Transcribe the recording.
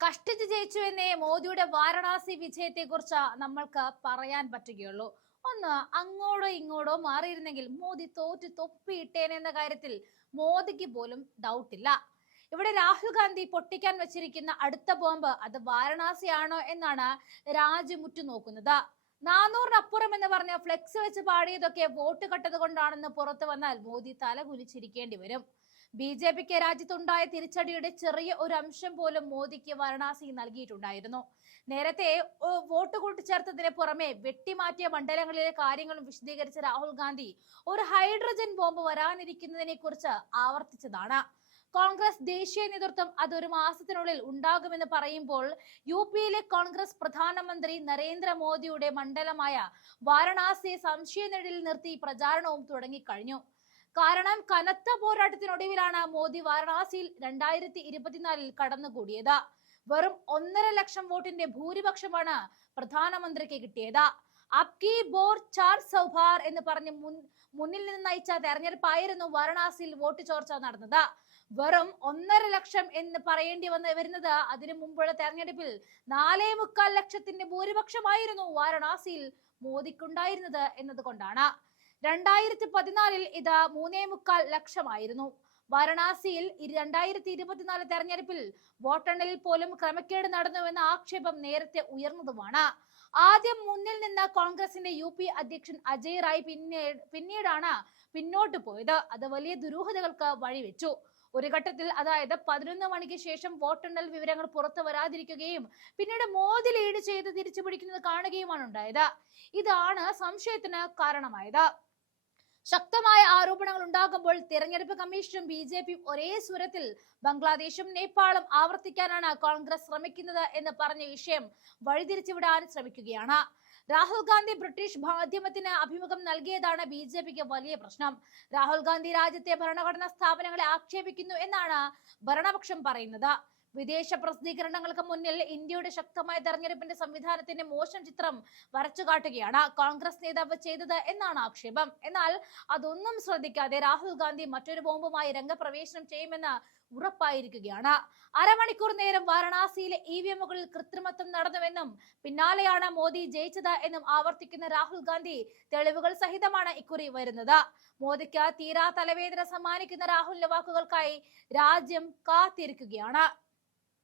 കഷ്ടിച്ച് ജയിച്ചു എന്നേ മോദിയുടെ വാരണാസി വിജയത്തെക്കുറിച്ച് നമ്മൾക്ക് പറയാൻ പറ്റുകയുള്ളൂ. ഒന്ന് അങ്ങോട്ടോ ഇങ്ങോട്ടോ മാറിയിരുന്നെങ്കിൽ മോദി തോറ്റു തൊപ്പിയിട്ടേനെന്ന കാര്യത്തിൽ മോദിക്ക് പോലും ഡൗട്ടില്ല. ഇവിടെ രാഹുൽ ഗാന്ധി പൊട്ടിക്കാൻ വെച്ചിരിക്കുന്ന അടുത്ത ബോംബ് അത് വാരണാസിയാണോ എന്നാണ് രാജ്യം ഉറ്റുനോക്കുന്നത്. 400-നപ്പുറം എന്ന് പറഞ്ഞ ഫ്ലെക്സ് വെച്ച് പാടിയതൊക്കെ വോട്ട് കട്ടത് കൊണ്ടാണെന്ന് പുറത്തു വന്നാൽ മോദി തല കുനിച്ചിരിക്കേണ്ടി വരും. BJPക്ക് രാജ്യത്തുണ്ടായ തിരിച്ചടിയുടെ ചെറിയ ഒരു അംശം പോലും മോദിക്ക് വാരണാസി നൽകിയിട്ടുണ്ടായിരുന്നു. നേരത്തെ വോട്ട് കൂട്ടിച്ചേർത്തതിന് പുറമെ വെട്ടിമാറ്റിയ മണ്ഡലങ്ങളിലെ കാര്യങ്ങളും വിശദീകരിച്ച രാഹുൽ ഗാന്ധി ഒരു ഹൈഡ്രജൻ ബോംബ് വരാനിരിക്കുന്നതിനെ കുറിച്ച് ആവർത്തിച്ചതാണ്. കോൺഗ്രസ് ദേശീയ നേതൃത്വം അതൊരു മാസത്തിനുള്ളിൽ ഉണ്ടാകുമെന്ന് പറയുമ്പോൾ UPയിലെ കോൺഗ്രസ് പ്രധാനമന്ത്രി നരേന്ദ്രമോദിയുടെ മണ്ഡലമായ വാരണാസിയെ സംശയനിഴലിൽ നിർത്തി പ്രചാരണവും തുടങ്ങിക്കഴിഞ്ഞു. കാരണം കനത്ത പോരാട്ടത്തിനൊടുവിലാണ് മോദി വാരണാസിയിൽ 2024 കടന്നുകൂടിയത്. വെറും 1.5 ലക്ഷം വോട്ടിന്റെ ഭൂരിപക്ഷമാണ് പ്രധാനമന്ത്രിക്ക് കിട്ടിയത്. അബ്കി ബോർ ചാർ സൗഭാർ എന്ന് പറഞ്ഞ് മുന്നിൽ നിന്ന് നയിച്ച തെരഞ്ഞെടുപ്പായിരുന്നു വാരണാസിയിൽ വോട്ട് ചോർച്ച നടന്നത്. വെറും 1.5 ലക്ഷം എന്ന് പറയേണ്ടി വരുന്നത് അതിനു മുമ്പുള്ള തെരഞ്ഞെടുപ്പിൽ 4.25 ലക്ഷത്തിന്റെ ഭൂരിപക്ഷമായിരുന്നു വാരണാസിയിൽ മോദിക്കുണ്ടായിരുന്നത് എന്നതുകൊണ്ടാണ്. 2014 ഇത് 3.25 ലക്ഷമായിരുന്നു. വാരണാസിയിൽ 2024 തെരഞ്ഞെടുപ്പിൽ വോട്ടെണ്ണലിൽ പോലും ക്രമക്കേട് നടന്നുവെന്ന ആക്ഷേപം നേരത്തെ ഉയർന്നതുമാണ്. ആദ്യം മുന്നിൽ നിന്ന് കോൺഗ്രസിന്റെ UP അധ്യക്ഷൻ അജയ് റായ് പിന്നീടാണ് പിന്നോട്ട് പോയത്. അത് വലിയ ദുരൂഹതകൾക്ക് വഴിവെച്ചു. ഒരു ഘട്ടത്തിൽ, അതായത് 11 മണിക്ക് ശേഷം വോട്ടെണ്ണൽ വിവരങ്ങൾ പുറത്തു വരാതിരിക്കുകയും പിന്നീട് മോദി ലീഡ് ചെയ്ത് തിരിച്ചു പിടിക്കുന്നത് കാണുകയുമാണ് ഉണ്ടായത്. ഇതാണ് സംശയത്തിന് കാരണമായത്. ശക്തമായ ആരോപണങ്ങൾ ഉണ്ടാകുമ്പോൾ തിരഞ്ഞെടുപ്പ് കമ്മീഷനും BJPയും ഒരേ സ്വരത്തിൽ ബംഗ്ലാദേശും നേപ്പാളും ആവർത്തിക്കാനാണ് കോൺഗ്രസ് ശ്രമിക്കുന്നത് എന്ന് പറഞ്ഞ വിഷയം വഴിതിരിച്ചുവിടാൻ ശ്രമിക്കുകയാണ്. രാഹുൽ ഗാന്ധി ബ്രിട്ടീഷ് മാധ്യമത്തിന് അഭിമുഖം നൽകിയതാണ് BJPക്ക് വലിയ പ്രശ്നം. രാഹുൽ ഗാന്ധി രാജ്യത്തെ ഭരണഘടനാ സ്ഥാപനങ്ങളെ ആക്ഷേപിക്കുന്നു എന്നാണ് ഭരണപക്ഷം പറയുന്നത്. വിദേശ പ്രസിദ്ധീകരണങ്ങൾക്ക് മുന്നിൽ ഇന്ത്യയുടെ ശക്തമായ തെരഞ്ഞെടുപ്പിന്റെ സംവിധാനത്തിന്റെ മോശം ചിത്രം വരച്ചു കാട്ടുകയാണ് കോൺഗ്രസ് നേതാവ് ചെയ്തത് എന്നാണ് ആക്ഷേപം. എന്നാൽ അതൊന്നും ശ്രദ്ധിക്കാതെ രാഹുൽ ഗാന്ധി മറ്റൊരു ബോംബുമായി രംഗപ്രവേശനം ചെയ്യുമെന്ന് ഉറപ്പായിരിക്കുകയാണ്. അരമണിക്കൂർ നേരം വാരണാസിയിലെ EVMകളിൽ കൃത്രിമത്വം നടന്നുവെന്നും പിന്നാലെയാണ് മോദി ജയിച്ചത് എന്നും ആവർത്തിക്കുന്ന രാഹുൽ ഗാന്ധി തെളിവുകൾ സഹിതമാണ് ഇക്കുറി വരുന്നത്. മോദിക്ക് തീരാ തലവേദന സമ്മാനിക്കുന്ന രാഹുലിന്റെ വാക്കുകൾക്കായി രാജ്യം കാത്തിരിക്കുകയാണ്.